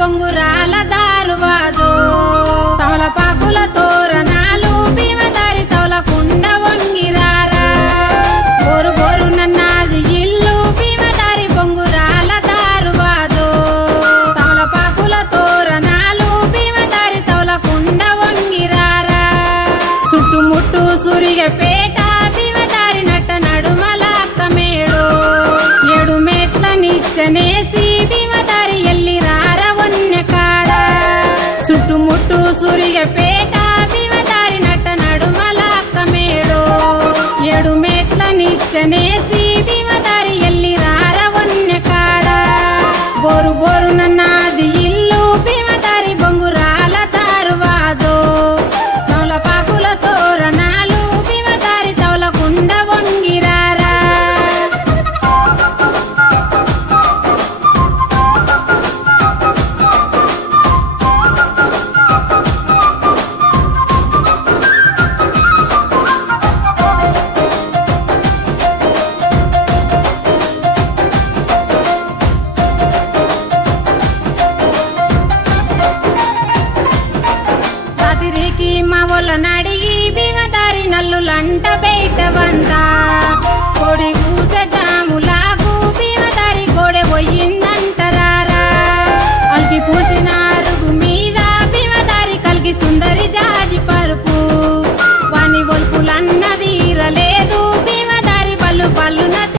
బొంగురాల దారువాజో తమలపాకుల తోరణాలు భీమదారి తవలకుండ వంగిరారా bore bore నన్నాది ఇల్లు భీమదారి బొంగురాల దారువాజో తమలపాకుల తోరణాలు భీమదారి తవలకుండ వంగిరారా చుట్టుముట్టు సూరిగపేట భీమదారి నట్ట నడుమల అక్కమేడో 7 మెట్ల నిచ్చెనేసి భీమదారి ఎల్లిరార కాడ చుట్టుముట్టు సూరిగపేట భీమదారి నట్ట నడుమల అక్కమేడో 7 మెట్ల నిచ్చెనేసి భీమదారి ఎల్లిరార కాడ బోరు బోరు నన్నాది ఇల్లు భీమదారి బొంగురాల దారువాజో తమలపాకుల తోరణాలు భీమదారి తవలకుండ వంగిరారా రాత్రికి మా వాళ్ళనడిగి భీమదారి నల్లులంట బయట వందా